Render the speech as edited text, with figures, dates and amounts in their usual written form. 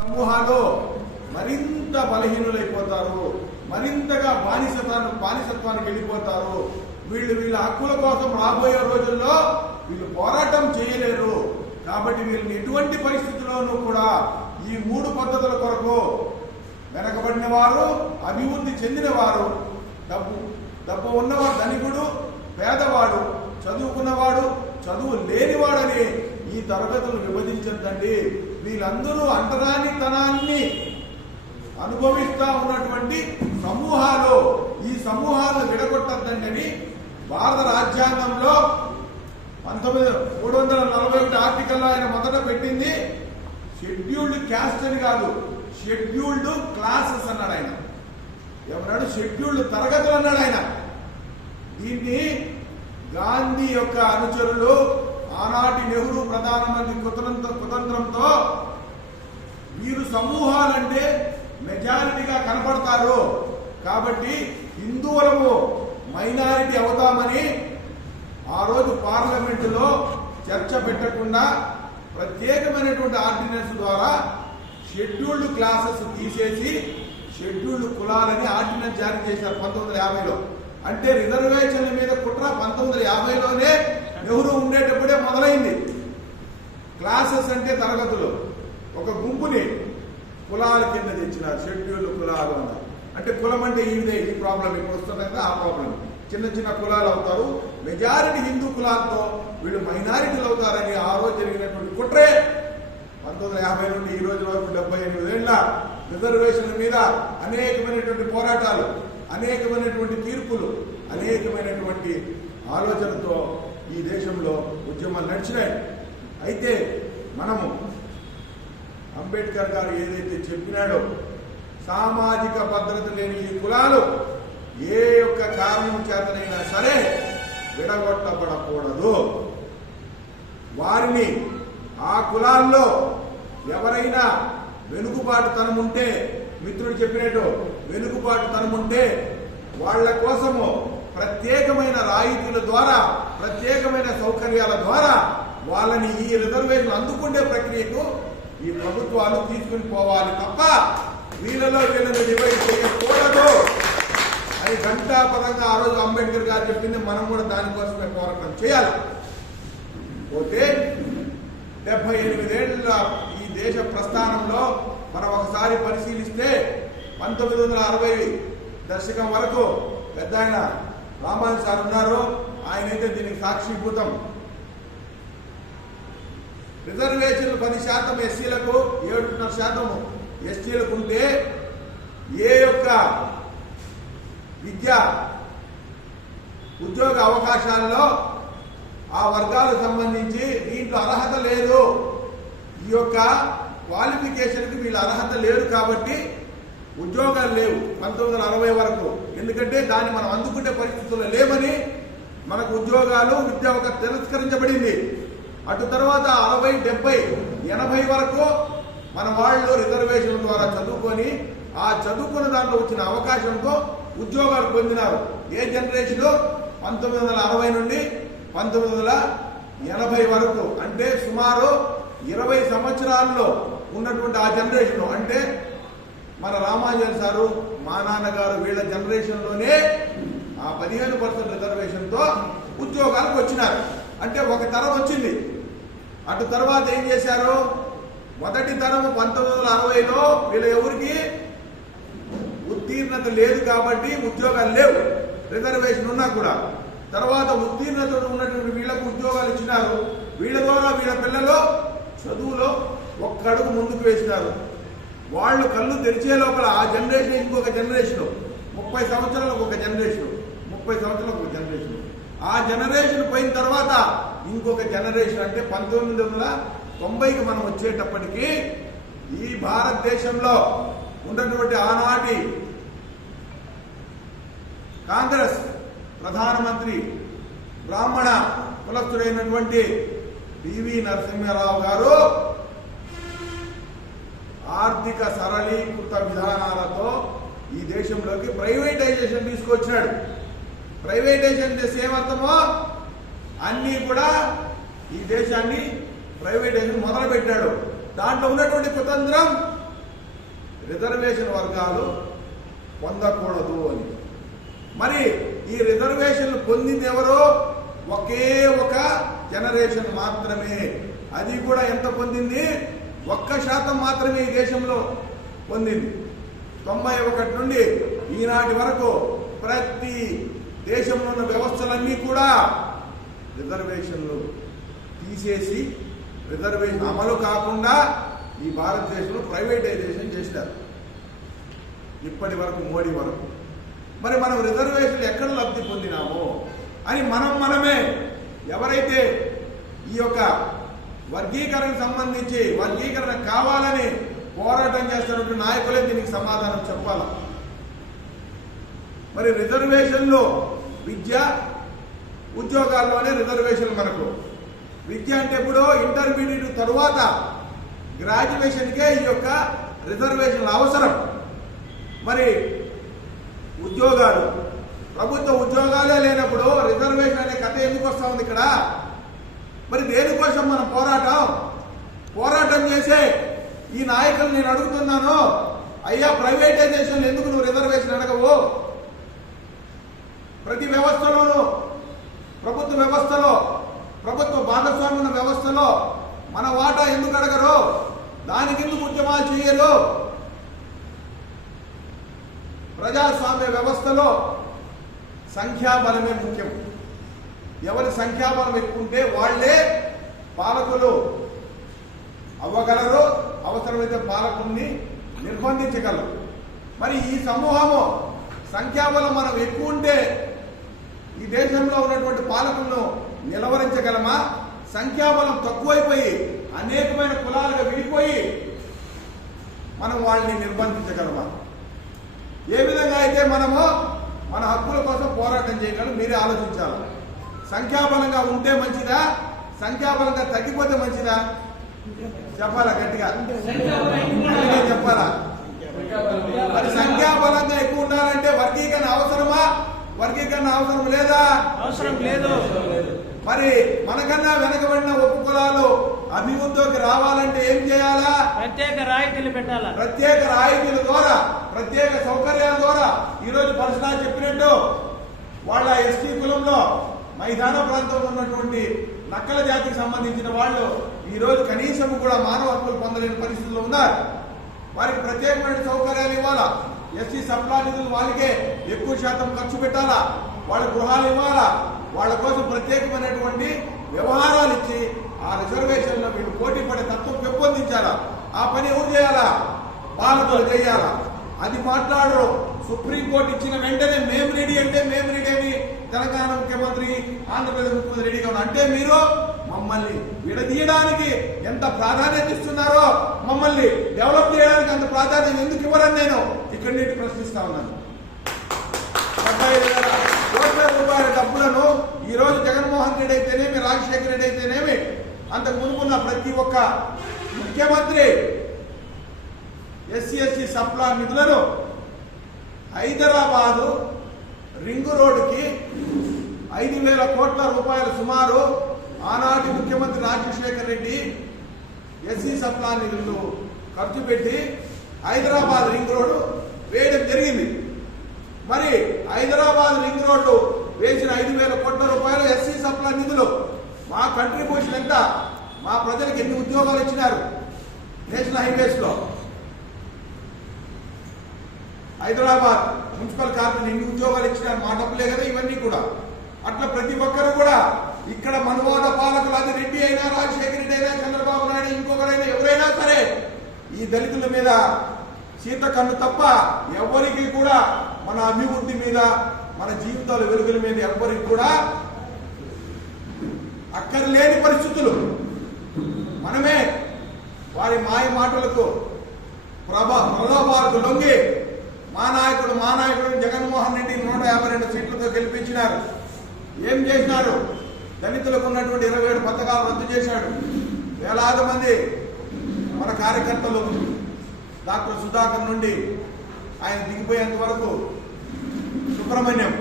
సమూహాలు మరింత బలహీనులైపోతారు, మరింతగా బానిసత్వానికి వెళ్ళిపోతారు. వీళ్ళ హక్కుల కోసం రాబోయే రోజుల్లో వీళ్ళు పోరాటం చేయలేరు. కాబట్టి వీళ్ళని ఎటువంటి పరిస్థితుల్లోనూ కూడా ఈ మూడు పద్ధతుల కొరకు వెనకబడిన వారు, అభివృద్ధి చెందిన వారు, డబ్బు ఉన్నవాడు, ధనికుడు, పేదవాడు, చదువుకున్నవాడు, చదువు లేనివాడని ఈ తరగతులు విభజించద్దండి. వీళ్ళందరూ అంటరానితనాన్ని అనుభవిస్తా ఉన్నటువంటి సమూహాలు. ఈ సమూహాలను విడగొట్టద్దండి అని భారత రాజ్యాంగంలో 341 ఆర్టికల్లో ఆయన మొదట పెట్టింది షెడ్యూల్డ్ క్యాస్ట్ అని కాదు, షెడ్యూల్డ్ క్లాసెస్ అన్నాడు ఆయన. ఏమన్నాడు? షెడ్యూల్డ్ తరగతులు అన్నాడు ఆయన. దీన్ని గాంధీ యొక్క అనుచరులు, ఆనాటి నెహ్రూ ప్రధానమంత్రి కుతంత్రంతో వీరు సమూహాలంటే మెజారిటీగా కనపడతారు కాబట్టి హిందువులము మైనారిటీ అవుతామని ఆ రోజు పార్లమెంటులో చర్చ పెట్టకుండా ప్రత్యేకమైనటువంటి ఆర్డినెన్స్ ద్వారా షెడ్యూల్డ్ క్లాసెస్ తీసేసి షెడ్యూల్డ్ కులాలని ఆర్డినెన్స్ జారీ చేశారు 1950లో. అంటే రిజర్వేషన్ల మీద కుట్ర 1950లోనే నెహ్రూ ఉండేటప్పుడే మొదలైంది. క్లాసెస్ అంటే తరగతులు. ఒక గుంపుని కులాల కింద తెచ్చినారు, షెడ్యూల్డ్ కులాలు అన్నారు. అంటే కులం అంటే ఈ ప్రాబ్లం ఇప్పుడు వస్తుంది కదా, ఆ ప్రాబ్లం. చిన్న చిన్న కులాలు అవుతారు, మెజారిటీ హిందూ కులాలతో వీళ్ళు మైనారిటీలు అవుతారని ఆ రోజు జరిగినటువంటి కుట్రే 1950 నుండి ఈ రోజు వరకు 78 ఏళ్ల రిజర్వేషన్ల మీద అనేకమైనటువంటి పోరాటాలు, అనేకమైనటువంటి తీర్పులు, అనేకమైనటువంటి ఆలోచనతో ఈ దేశంలో ఉద్యమాలు నడిచినాయి. అయితే మనము అంబేద్కర్ గారు ఏదైతే చెప్పినాడో సామాజిక భద్రత లేని ఈ కులాలు ఏ యొక్క కారణం చేతనైనా సరే విడగొట్టబడకూడదు. వారిని ఆ కులాల్లో ఎవరైనా వెనుకబాటుతనం ఉంటే, మిత్రుడు చెప్పినట్టు వెనుకబాటుతనం ఉంటే వాళ్ల కోసము ప్రత్యేకమైన రాయితీల ద్వారా, ప్రత్యేకమైన సౌకర్యాల ద్వారా వాళ్ళని ఈ రిజర్వేషన్ అందుకునే ప్రక్రియకు ఈ ప్రభుత్వాలు తీసుకుని పోవాలి తప్ప వీళ్ళని డివైడ్ చేయకూడదు అని ఘంటాపదంగా ఆ రోజు అంబేద్కర్ గారు చెప్పింది. మనం కూడా దానికోసమే పోరాటం చేయాలి. ఓకే, 78 ఏళ్ల ఈ దేశ ప్రస్థానంలో మనం ఒకసారి పరిశీలిస్తే 1960 దశకం వరకు పెద్ద ఆయన రామాయణ సార్ ఉన్నారు. ఆయనైతే దీనికి సాక్షిభూతం. రిజర్వేషన్లు 10% ఎస్సీలకు, 7.5% ఎస్టీలకు ఉంటే ఏ యొక్క విద్యా ఉద్యోగ అవకాశాల్లో ఆ వర్గాలకు సంబంధించి దీంట్లో అర్హత లేదు, ఈ యొక్క క్వాలిఫికేషన్కి వీళ్ళ అర్హత లేదు కాబట్టి ఉద్యోగాలు లేవు 1960 వరకు. ఎందుకంటే దాన్ని మనం అందుకునే పరిస్థితుల్లో లేమని మనకు ఉద్యోగాలు, విద్యా అవకాశం తిరస్కరించబడింది. అటు తర్వాత 60, 70, 80 వరకు మన వాళ్ళు రిజర్వేషన్ ద్వారా చదువుకొని ఆ చదువుకున్న దాంట్లో వచ్చిన అవకాశంతో ఉద్యోగాలు పొందినారు. ఏ జనరేషన్? 1960 నుండి 1980 వరకు. అంటే సుమారు 20 సంవత్సరాల్లో ఉన్నటువంటి ఆ జనరేషన్. అంటే మన రామాంజన్ సారు, మా నాన్నగారు వీళ్ళ జనరేషన్లోనే ఆ 15% రిజర్వేషన్తో ఉద్యోగాలకు వచ్చినారు. అంటే ఒక తరం వచ్చింది. అటు తర్వాత ఏం చేశారు? మొదటి తరం 1960లో వీళ్ళ ఎవరికి ఉత్తీర్ణత లేదు కాబట్టి ఉద్యోగాలు లేవు, రిజర్వేషన్ ఉన్నా కూడా. తర్వాత ఉత్తీర్ణత ఉన్నటువంటి వీళ్ళకు ఉద్యోగాలు ఇచ్చినారు. వీళ్ళ ద్వారా వీళ్ళ పిల్లలు చదువులో ఒక్క అడుగు ముందుకు వేసినారు. వాళ్ళు కళ్ళు తెరిచే లోపల ఆ జనరేషన్ ఇంకొక జనరేషన్, 30 సంవత్సరాలకు ఒక జనరేషన్, 30 సంవత్సరాలకు ఒక జనరేషన్. ఆ జనరేషన్ పోయిన తర్వాత ఇంకొక జనరేషన్. అంటే 1990కి మనం వచ్చేటప్పటికి ఈ భారతదేశంలో ఉన్నటువంటి ఆనాటి కాంగ్రెస్ ప్రధానమంత్రి బ్రాహ్మణ కులస్తుడైనటువంటి పివి నరసింహారావు గారు ఆర్థిక సరళీకృత విధానాలతో ఈ దేశంలోకి ప్రైవేటైజేషన్ తీసుకొచ్చినాడు. ప్రైవేటైజేషన్ చేస్తే ఏమర్థమో అన్నీ కూడా ఈ దేశాన్ని ప్రైవేటైజేషన్ మొదలు పెట్టాడు. దాంట్లో ఉన్నటువంటి కుతంత్రం రిజర్వేషన్ వర్గాలు పొందకూడదు అని. మరి ఈ రిజర్వేషన్లు పొందింది ఎవరో ఒకే ఒక జనరేషన్ మాత్రమే. అది కూడా ఎంత పొందింది? 1% మాత్రమే ఈ దేశంలో పొందింది. 91 నుండి ఈనాటి వరకు ప్రతి దేశంలో ఉన్న వ్యవస్థలన్నీ కూడా రిజర్వేషన్లు తీసేసి రిజర్వేషన్ అమలు కాకుండా ఈ భారతదేశంలో ప్రైవేటైజేషన్ చేశారు ఇప్పటి వరకు, మోడీ వరకు. మరి మనం రిజర్వేషన్లు ఎక్కడ లబ్ధి పొందినామో అని మనమే ఎవరైతే ఈ యొక్క వర్గీకరణకు సంబంధించి వర్గీకరణ కావాలని పోరాటం చేస్తున్నటువంటి నాయకులే దీనికి సమాధానం చెప్పాలి. మరి రిజర్వేషన్లు విద్య ఉద్యోగాల్లోనే రిజర్వేషన్లు మనకు. విద్య అంటే ఇప్పుడు ఇంటర్మీడియట్ తరువాత గ్రాడ్యుయేషన్కే ఈ యొక్క రిజర్వేషన్లు అవసరం. మరి ఉద్యోగాలు, ప్రభుత్వ ఉద్యోగాలే లేనప్పుడు రిజర్వేషన్ అనే కథ ఎందుకు వస్తా ఉంది ఇక్కడ? మరి దేనికోసం మనం పోరాటం చేసే ఈ నాయకులు నేను అడుగుతున్నాను, అయ్యా ప్రైవేటైజేషన్ ఎందుకు నువ్వు రిజర్వేషన్ అడగవు? ప్రతి వ్యవస్థలోనూ, ప్రభుత్వ వ్యవస్థలో, ప్రభుత్వ భాగస్వామ్య వ్యవస్థలో మన వాటా ఎందుకు అడగరు? దానికి ఎందుకు ఉద్యమాలు చేయరు? ప్రజాస్వామ్య వ్యవస్థలో సంఖ్యాబలమే ముఖ్యం. ఎవరి సంఖ్యాబలం ఎక్కువ ఉంటే వాళ్లే పాలకులు అవ్వగలరు, అవసరమైతే పాలకుల్ని నిర్బంధించగలరు. మరి ఈ సమూహము సంఖ్యాబలం మనం ఎక్కువ ఉంటే ఈ దేశంలో ఉన్నటువంటి పాలకులను నిలవరించగలమా? సంఖ్యాబలం తక్కువైపోయి అనేకమైన కులాలుగా విడిపోయి మనం వాళ్ళని నిర్బంధించగలమా? ఏ విధంగా అయితే మనము మన హక్కుల కోసం పోరాటం చేయగలం మీరే ఆలోచించాలి. సంఖ్యాబలంగా ఉంటే మంచిదా, సంఖ్యాబలంగా తగ్గిపోతే మంచిదా? చెప్పాలా గట్టిగా చెప్పాలా? మరి సంఖ్యాబలంగా ఎక్కువ ఉండాలంటే వర్గీకరణ అవసరమా? వర్గీకరణ అవసరం లేదా? అవసరం లేదు. మరి మనకన్నా వెనకబడిన ఉపకులాలు అభివృద్ధిలోకి రావాలంటే ఏం చేయాలా? ప్రత్యేక రాయితీలు పెట్టాలా? ప్రత్యేక రాయితీల ద్వారా, ప్రత్యేక సౌకర్యాల ద్వారా. ఈరోజు పరశునా చెప్పినట్టు వాళ్ళ ఎస్టీ కులంలో మైదాన ప్రాంతంలో ఉన్నటువంటి నక్కల జాతికి సంబంధించిన వాళ్ళు ఈరోజు కనీసం కూడా మానవ హక్కులు పొందలేని పరిస్థితుల్లో ఉన్నారు. వారికి ప్రత్యేకమైన సౌకర్యాలు ఇవ్వాలా. ఎస్టీ సప్లా నిధులు వాళ్ళకే ఎక్కువ శాతం ఖర్చు పెట్టాలా. వాళ్ళ గృహాలు ఇవ్వాలా. వాళ్ళ కోసం ప్రత్యేకమైనటువంటి వ్యవహారాలు ఇచ్చి ఆ రిజర్వేషన్లో వీళ్ళు పోటీ పడే తత్వం పెంపొందించాలా. ఆ పని ఎవరు చేయాలా? పాలకులు చేయాలా. అది మాట్లాడరు. సుప్రీంకోర్టు ఇచ్చిన వెంటనే మేము రెడీ అంటే మేము రెడీ అని తెలంగాణ ముఖ్యమంత్రి, ఆంధ్రప్రదేశ్ ముఖ్యమంత్రి రెడీగా ఉన్నారు. అంటే మీరు మమ్మల్ని విడదీయడానికి ఎంత ప్రాధాన్యత ఇస్తున్నారో, మమ్మల్ని డెవలప్ చేయడానికి అంత ప్రాధాన్యత ఎందుకు ఇవ్వరని నేను ఇక్కడి నుండి ప్రశ్నిస్తా ఉన్నాను. 75,000 కోట్ల రూపాయల డబ్బులను ఈ రోజు జగన్మోహన్ రెడ్డి అయితేనేమి, రాజశేఖర రెడ్డి అయితేనేమి, అంతకు మునుపున్న ప్రతి ఒక్క ముఖ్యమంత్రి ఎస్సీ సప్లా నిధులను హైదరాబాదు రింగు రోడ్డుకి 5,000 కోట్ల రూపాయలు సుమారు ఆనాటి ముఖ్యమంత్రి రాజశేఖర రెడ్డి ఎస్సీ సప్లా నిధులు ఖర్చు పెట్టి హైదరాబాద్ రింగ్ రోడ్డు వేయడం జరిగింది. మరి హైదరాబాద్ రింగ్ రోడ్డు వేసిన 5,000 కోట్ల రూపాయలు ఎస్సీ సప్లా నిధులు. మా కంట్రిబ్యూషన్ ఎంత? మా ప్రజలకు ఎన్ని ఉద్యోగాలు ఇచ్చినారు? నేషనల్ హైవేస్ లో హైదరాబాద్ మున్సిపల్ కార్పొరేషన్ ఎన్ని ఉద్యోగాలు ఇచ్చినారు? మా డబ్బులే కదా ఇవన్నీ కూడా. అట్లా ప్రతి ఒక్కరు కూడా ఇక్కడ మనవాద పాలకులు, అది రెడ్డి అయినా, రాజశేఖర రెడ్డి అయినా, చంద్రబాబు నాయుడు, ఇంకొకరైనా, ఎవరైనా సరే ఈ దళితుల మీద సీత కన్ను తప్ప ఎవరికి కూడా మన అభివృద్ధి మీద, మన జీవితాల వెలుగుల మీద ఎవరికి కూడా అక్కర్లేని పరిస్థితులు. మనమే వారి మాయ మాటలకు ప్రలోభాలకు లొంగి మా నాయకుడు జగన్మోహన్ రెడ్డి 152 సీట్లతో గెలిపించినారు. ఏం చేసినారు? దళితులకు ఉన్నటువంటి 27 పథకాలు రద్దు చేశాడు. వేలాది మంది మన కార్యకర్తలు డాక్టర్ సుధాకర్ నుండి ఆయన దిగిపోయేంత వరకు, సుబ్రహ్మణ్యం